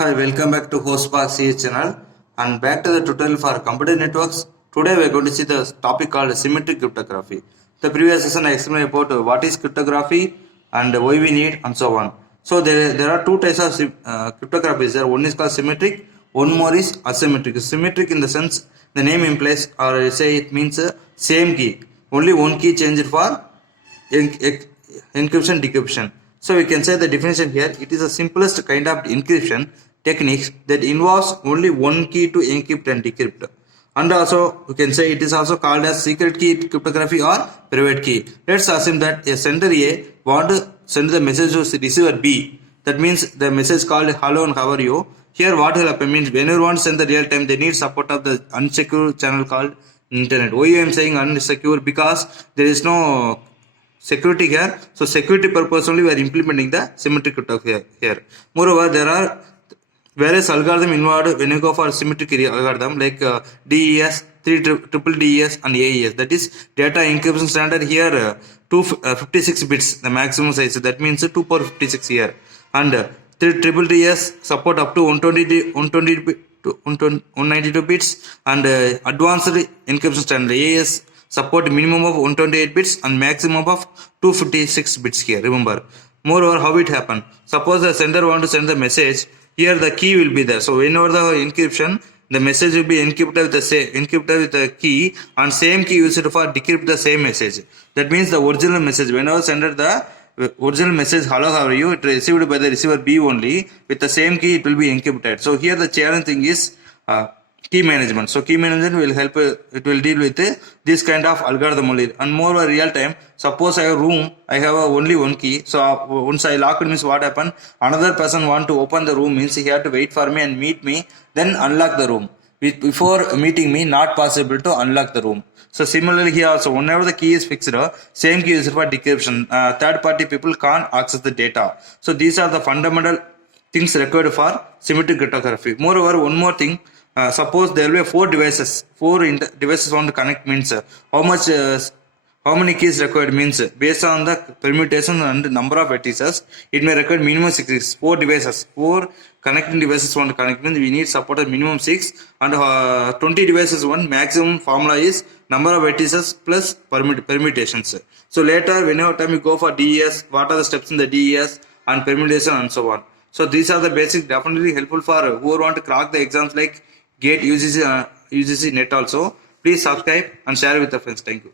Hi, welcome back to Hostbox channel and back to the tutorial for computer networks. Today we are going to see the topic called symmetric cryptography. The previous session I explained about what is cryptography and why we need and so on. So there are two types of cryptography. One is called symmetric, one more is asymmetric. Symmetric in the sense the name implies or say it means same key. Only one key changed for encryption decryption. So we can say the definition here, it is the simplest kind of encryption techniques that involves only one key to encrypt and decrypt. And also we can say it is also called as secret key cryptography or private key. Let's assume that a sender A want to send the message to receiver B. That means the message called hello and how are you. Here what will happen means whenever you want to send the real time, they need support of the unsecure channel called internet. Why I am saying unsecure? Because there is no security here. So security purpose only we are implementing the symmetric cryptography here. Moreover, there are various algorithm involved when you go for symmetric algorithm like DES, 3DES and AES. That is data encryption standard here 256 bits the maximum size. That means 2 power 56 here. And 3DES support up to 192 bits and advanced encryption standard AES support minimum of 128 bits and maximum of 256 bits here. Remember. Moreover, how it happen? Suppose the sender want to send the message. Here the key will be there. So whenever the encryption, the message will be encrypted with the key and same key used for decrypt the same message. That means the original message. Whenever sender the original message hello how are you, it received by the receiver B only. With the same key it will be encrypted. So here the challenge thing is key management. So key management will help, it will deal with this kind of algorithm only. And more real time, suppose I have a room, I have only one key. So once I lock it means what happen? Another person want to open the room means he have to wait for me and meet me, then unlock the room. Before meeting me, not possible to unlock the room. So similarly here also, whenever the key is fixed, same key is for decryption. Third party people can't access the data. So these are the fundamental things required for symmetric cryptography. Moreover, one more thing. Suppose there will be 4 devices. 4 devices want to connect means how many keys required means based on the permutation and number of vertices, it may require minimum 6 keys. 4 devices, 4 connecting devices want to connect means we need support of minimum 6 and 20 devices one maximum formula is number of vertices plus permutations. So later whenever time you go for DES, what are the steps in the DES and permutation and so on. So these are the basics, definitely helpful for whoever want to crack the exams like GATE, UGC, NET also. Please subscribe and share with your friends. Thank you.